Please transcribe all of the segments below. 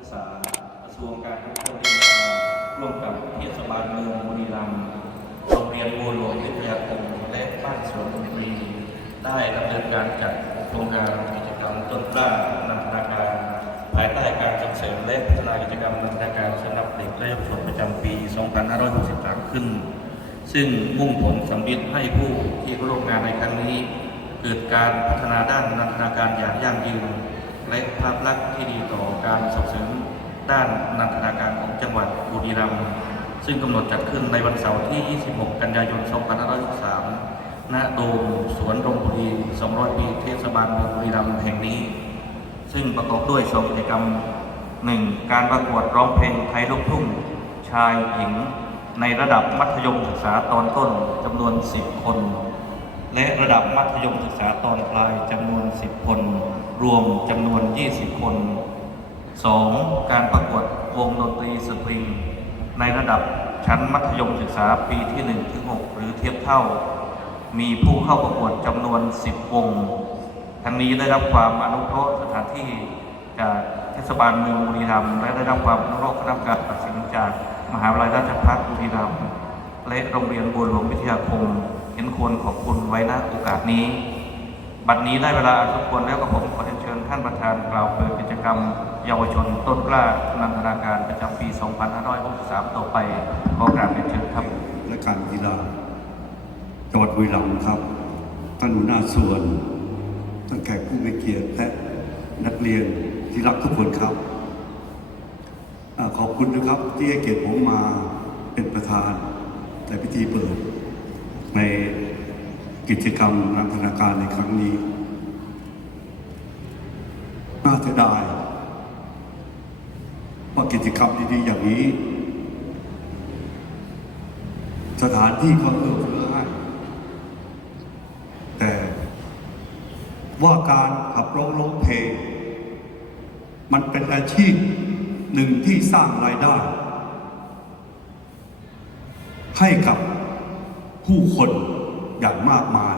ึกษากระทรวงการท่องเที่ยวและกีฬาร่วมกับเทศบาลเมืองบุรีรัมย์โรงเรียนบัวหลวงวิทยาคมและบ้านสวนดนตรี ได้ดำเนินการจัดโครงการกิจกรรมต้นกล้านันทนาการภายใต้การส่งเสริมและพัฒนากิจกรรมนันทนาการสำหรับเด็กและเยาวชนประจำปี 2563 ขึ้น ซึ่งมุ่งผลสำลิดให้ผู้ที่เข้าร่วมงานในครั้งนี้ เกิดการพัฒนาด้านนันทนาการอย่างยั่งยืน และภาพลักษณ์ที่ดีต่อการส่งเสริมด้านนันทนาการของจังหวัดบุรีรัมย์ซึ่งกำหนดจัดขึ้นในวันเสาร์ที่ 26 กันยายน 2563ณโดมสวนรงบุรี 200 ปีเทศบาลเมืองบุรีรัมย์แห่งนี้ ซึ่งประกอบด้วยสองกิจกรรม 1. การประกวดร้องเพลงไทยลูกทุ่ง ชายหญิง ในระดับมัธยมศึกษาตอนต้นจำนวน 10 คน และระดับมัธยมศึกษาตอนปลายจำนวน 10 คน รวมจำนวน 20 คน 2. การประกวดวงดนตรีสตริง ในระดับชั้นมัธยมศึกษาปีที่1ถึง6หรือเทียบเท่า มีผู้เข้าประกวดจำนวน 10 วง ทั้งนี้ได้รับความอนุเคราะห์สถานที่จากเทศบาลเมืองบุรีรัมย์และได้รับความอนุเคราะห์คณะกรรมการตัดสินจากมหาวิทยาลัยราชภัฏบุรีรัมย์และโรงเรียนบัวหลวงวิทยาคมเห็นควรขอบคุณไว้ณโอกาสนี้ บัดนี้ได้เวลาอันสมควรแล้วกับผมขอ ชิญท่านประธานกล่าวเปิดกิจกรรม เยาวชนต้นกล้านันทนาการประจำปี 2563 ต่อไป ขอกราบเรียนเชิญครับ และการกีฬาจังหวัดบุรีรัมย์ครับ ท่านหัวหน้าส่วน ท่านแขกผู้มีเกียรติและนักเรียนที่รักทุกคนครับอขอบคุณนะครับที่ให้เกียรติผมมาเป็นประธานในพิธีเปิด ในกิจกรรมนันทนาการในครั้งนี้ เสียดายว่ากิจกรรมดีๆอย่างนี้ สถานที่ก็เอื้อเฟื้อให้แต่ว่าการขับร้องร้องเพลง มันเป็นอาชีพหนึ่งที่สร้างรายได้ ให้กับผู้คนอย่างมากมาย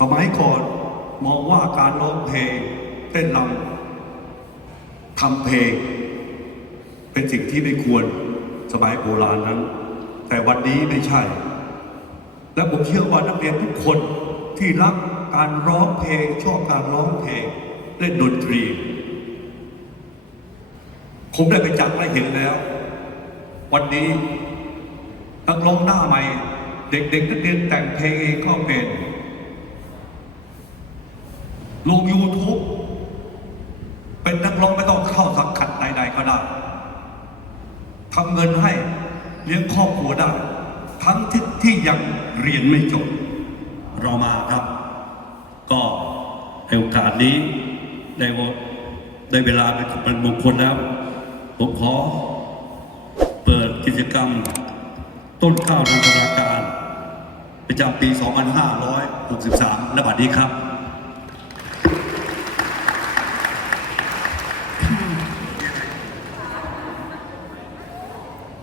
สมัยก่อน มองว่าการร้องเพลงเต้นรำทำเพลง เป็นสิ่งที่ไม่ควรสมัยโบราณนั้น แต่วันนี้ไม่ใช่ และผมเชื่อว่านักเรียนทุกคนที่รักการร้องเพลงชอบการร้องเพลงเล่นดนตรี ผมได้ไปจัดและเห็นแล้ว วันนี้นักร้องหน้าใหม่ เด็กๆนักเรียนแต่งเพลงเองก็เป็น ลง YouTube เป็นนักร้องไม่ต้องเข้าสังกัดใดๆก็ได้ทำเงินให้เลี้ยงครอบครัวได้ ทั้งที่ที่ยังเรียนไม่จบ เรามาครับ ก็ในโอกาสนี้ในวได้เวลาเป็นมงคลแล้ว ผมขอเปิดกิจกรรมต้นข้าวนันทนาการประจำปี 2563 และบัดนี้ครับ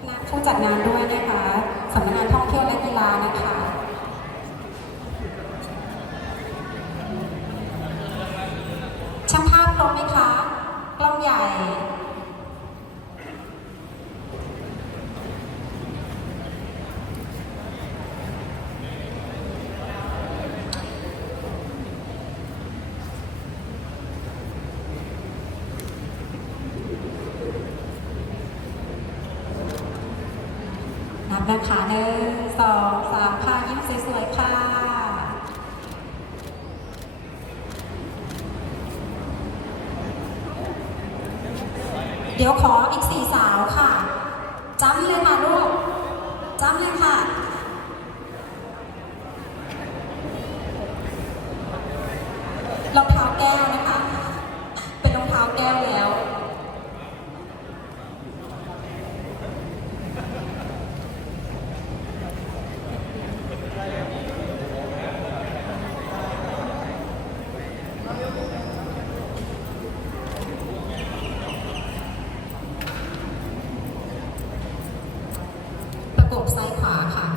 และผู้จัดงานด้วยนะคะสำนักงานท่องเที่ยวและกีฬานะคะช่างภาพพร้อมไหมคะ กล้องใหญ่ นับนะคะหนึ่งสองสามค่ะยิ้มสวยๆค่ะ เดี๋ยวขออีกสี่สาวค่ะจ้ำเลยค่ะลูกจ้ำเลยค่ะ รองเท้าแก้วนะคะ เป็นรองเท้าแก้วแล้ว ประกบซ้ายขวาค่ะ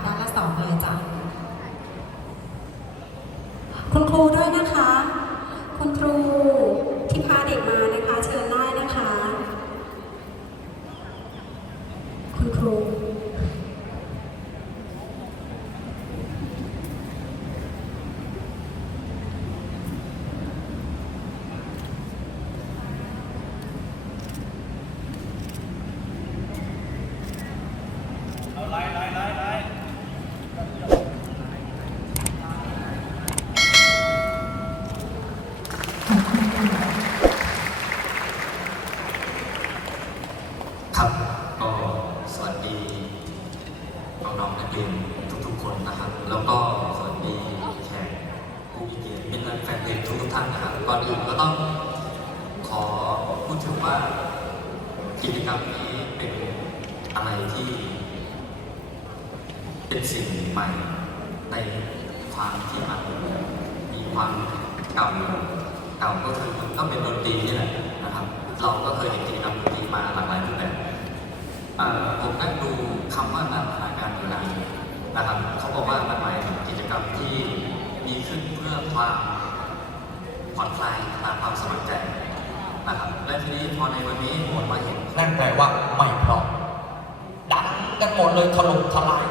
ด้ กิจกรรมนี้เป็นอะไรที่ เป็นสิ่งใหม่ในความที่มันมีความเก่าเก่าก็คือมันก็เป็นดนตรีนี่แหละนะครับ เราก็เคยเห็นกิจกรรมดนตรีมาหลากหลายรูปแบบผมนั่งดูคำว่านันทนาการอยู่นานนะครับเขาบอกว่ามันหมายถึงกิจกรรมที่มีขึ้นเพื่อความผ่อนคลายตามความสมัครใจ นะครับและทีนี้พอในวันนี้ผลมาเห็นนั่นแปลว่าไม่พร้อมดังกันหมดเลยถล่มทลาย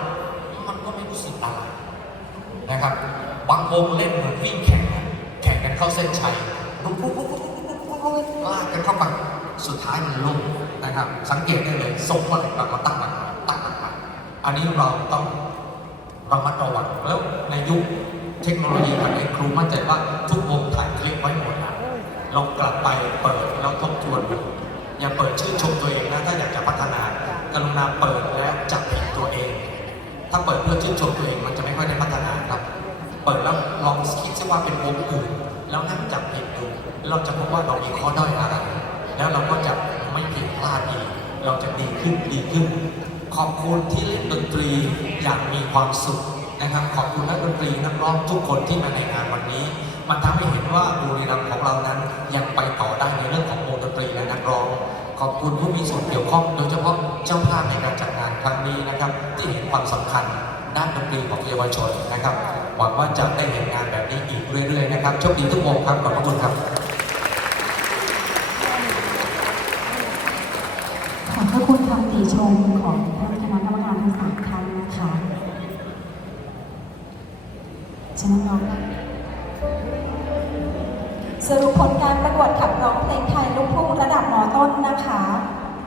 มันก็ไม่รู้สึกอะไรนะครับบางวงเล่นเหมือนวิ่งแข่งแข่งกันเข้าเส้นชัยลุกลุกากกันเข้าไปสุดท้ายมันลุกนะครับ สังเกตได้เลยส่งวันกลับมาตั้งหลักตั้งหลักอันนี้เราต้องระมัดระวังแล้วในยุคเทคโนโลยีทางไอครูมั่นใจว่าทุกวงถ่ายคลิปไว้หมดนะ ลองกลับไปเปิดแล้วทบทวนดูอย่าเปิดชื่นชมตัวเองนะถ้าอยากจะพัฒนากรุณาเปิดและจับผิดตัวเอง ถ้าเปิดเพื่อชื่นชมตัวเองมันจะไม่ค่อยได้พัฒนาครับ เปิดแล้วลองคิดซิว่าเป็นวงอื่นแล้วนั่งจับผิดดูเราจะพบว่าเรามีข้อด้อยอะไรแล้วเราก็จะไม่ผิดพลาดอีกเราจะดีขึ้นดีขึ้น ขอบคุณที่เล่นดนตรีอย่างมีความสุขนะครับ ขอบคุณนักดนตรีนักร้องทุกคนที่มาในงานวันนี้ มันทำให้เห็นว่าบุรีรัมย์ของเรานั้นยังไปต่อได้ในเรื่องของวงดนตรีและนักร้อง ขอบคุณผู้มีส่วนเกี่ยวข้อง โดยเฉพาะเจ้าภาพในการจัดงานครั้งนี้นะครับ ที่เห็นความสำคัญด้านดนตรีของเยาวชนนะครับหวังว่าจะได้เห็นงานแบบนี้อีกเรื่อยๆนะครับโชคดีทุกวงครับขอบพระคุณครับ ผลการประกวดขับร้องเพลงไทยลูกทุ่งระดับมอต้นนะคะ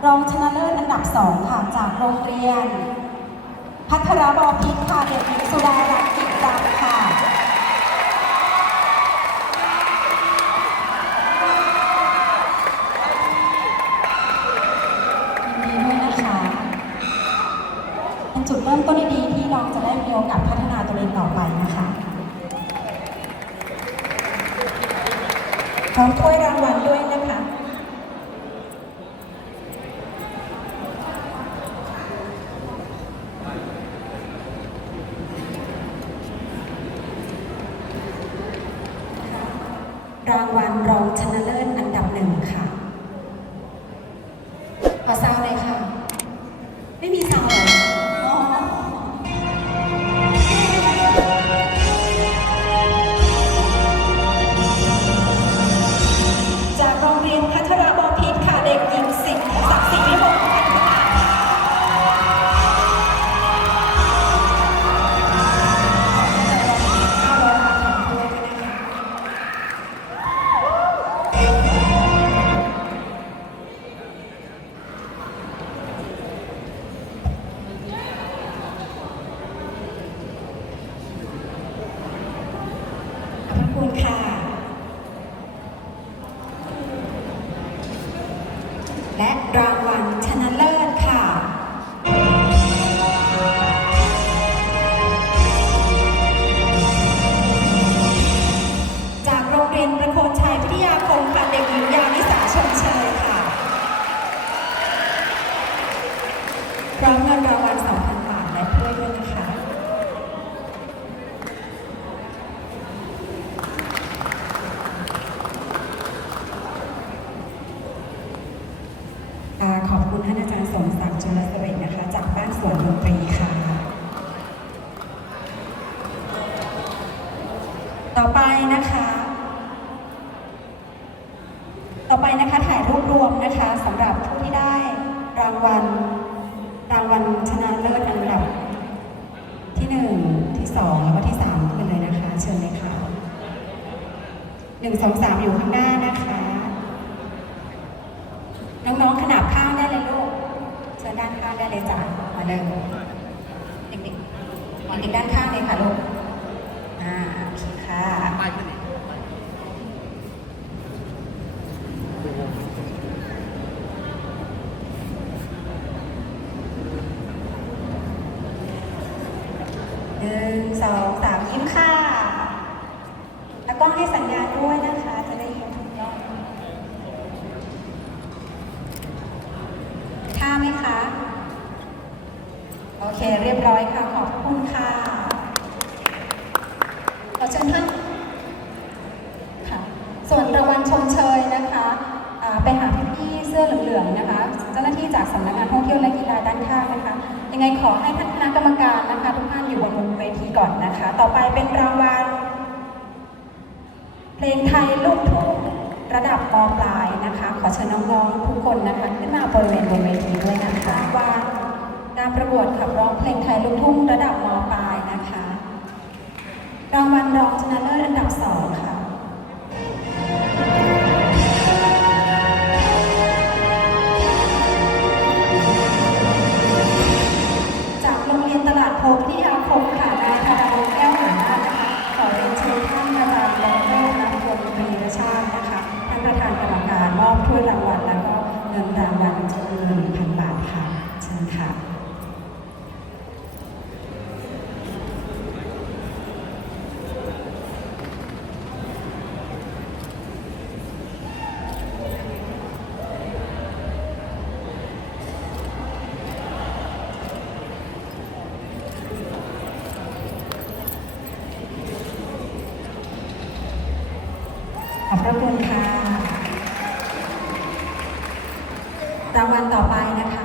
รองชนะเลิศอันดับสองค่ะจากโรงเรียน พัทรบอพิษค่ะเด็กหญิงสุดารัตน์กิจดำค่ะยินดีด้วยนะคะเป็นจุดเริ่มต้นดีที่น้องจะได้มีโอกาสพัฒนาตัวเองต่อไปนะคะ พร้อมถ้วยรางวัล และรา ท่านอาจารย์สมศักดิ์จุลเสวตนะคะ จากบ้านสวนดนตรีค่ะ ต่อไปนะคะ ต่อไปนะคะถ่ายรูปรวมนะคะสำหรับผู้ที่ได้รางวัลรางวัลชนะเลิศอันดับที่หนึ่งที่สองแล้วก็ที่สามขึ้นเลยนะคะ เชิญเลยค่ะหนึ่งสองสามอยู่ข้างหน้านะคะ น้องๆ ขนาบข้างได้เลยลูก เชิญด้านข้างได้เลยจ้ะ มาเลยเด็กๆ เด็กๆด้านข้างเลยค่ะลูก อ่า โอเคค่ะไปขึ้นอีก ไปหาพี่เสื้อเหลืองๆนะคะ เจ้าหน้าที่จากสำนักงานท่องเที่ยวและกีฬาด้านข้างนะคะ ยังไงขอให้ท่านคณะกรรมการนะคะ ทุกท่านอยู่บนเวทีก่อนนะคะ ต่อไปเป็นรางวัลเพลงไทยลูกทุ่งระดับมปลายนะคะ ขอเชิญน้องๆทุกคนนะคะขึ้นมาบริเวณบนเวทีด้วยนะคะว่าการประกวดขับร้องเพลงไทยลูกทุ่งระดับมอปลายนะคะ รางวัลรองชนะเลิศอันดับสองค่ะ พระคุณค่ะรางวัลต่อไปนะคะ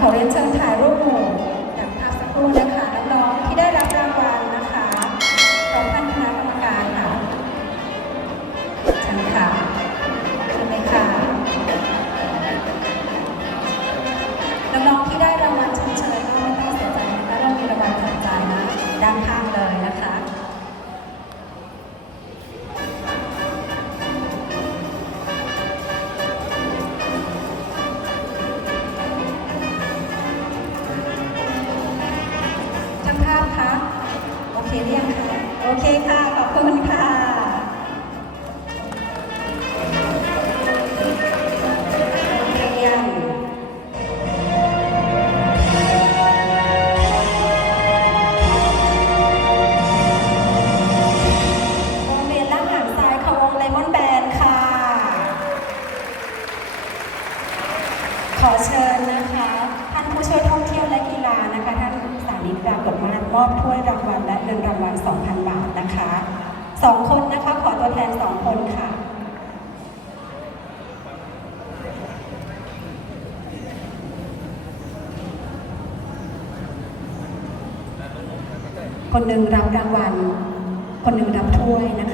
ขอเรียนเชิญถ่ายรูปหมู่ดังภาพสักครู่นะคะียหรือยังคะโอเคค่ะ ขอบคุณค่ะ คนหนึ่งรับรางวัล คนหนึ่งรับถ้วยนะคะ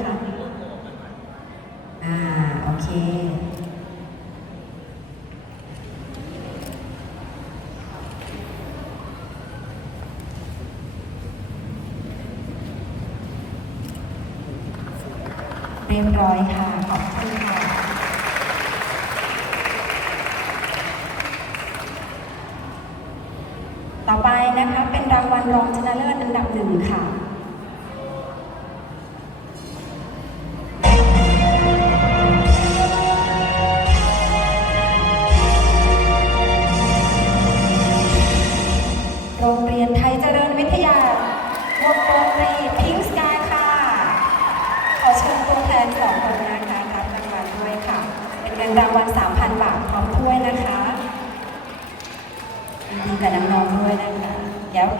นะคะ เป็นรางวัลรองชนะเลิศอันดับหนึ่งค่ะ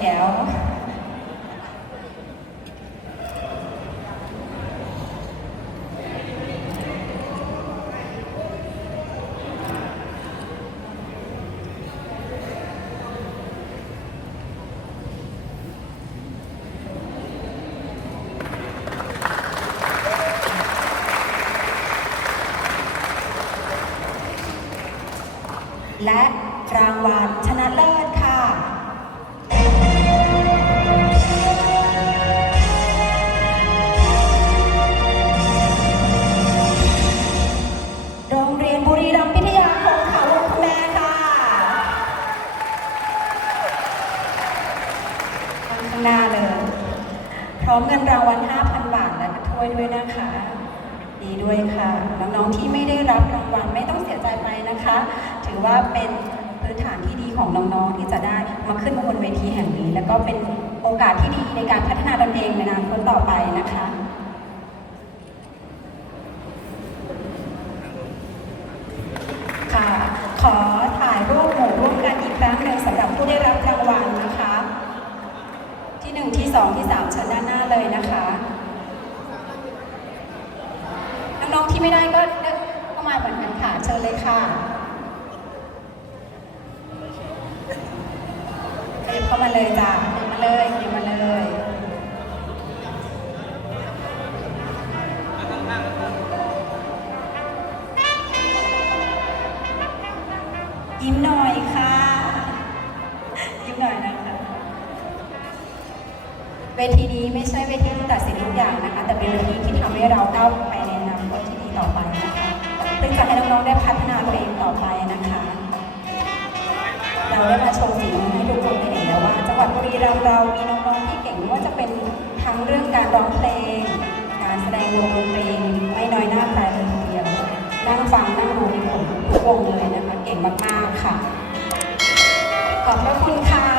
แก้วแก้วและ ก็เป็นโอกาสที่ดีในการพัฒนาตนเองในอนาคตต่อไปนะคะค่ะขอถ่ายรูปหมู่ร่วมกันอีกครั้งหนึ่งสำหรับผู้ได้รับรางวัลนะคะ ที่หนึ่งที่สองที่สามเชิญด้านหน้าเลยนะคะน้องๆที่ไม่ได้ก็เข้ามาเหมือนกันค่ะเชิญเลยค่ะ เวทีนี้ไม่ใช่เวทีที่ตัดสินทุกอย่างนะคะ แต่เป็นเวทีที่ทำให้เราก้าวไปในอนาคตที่ดีต่อไปนะคะเพื่อจะให้น้องๆได้พัฒนาตัวเองต่อไปนะคะ เราได้มาโชว์ฝีมือให้ทุกคนได้เห็นแล้วว่าจังหวัดบุรีรัมย์เรามีน้องๆที่เก่งว่าจะเป็นทั้งเรื่องการร้องเพลง การแสดงวงดนตรีไม่น้อยหน้าใครเลยทีเดียวนั่งฟังนั่งดูทุกวงเลยนะคะ เก่งมากๆค่ะ ขอบพระคุณค่ะ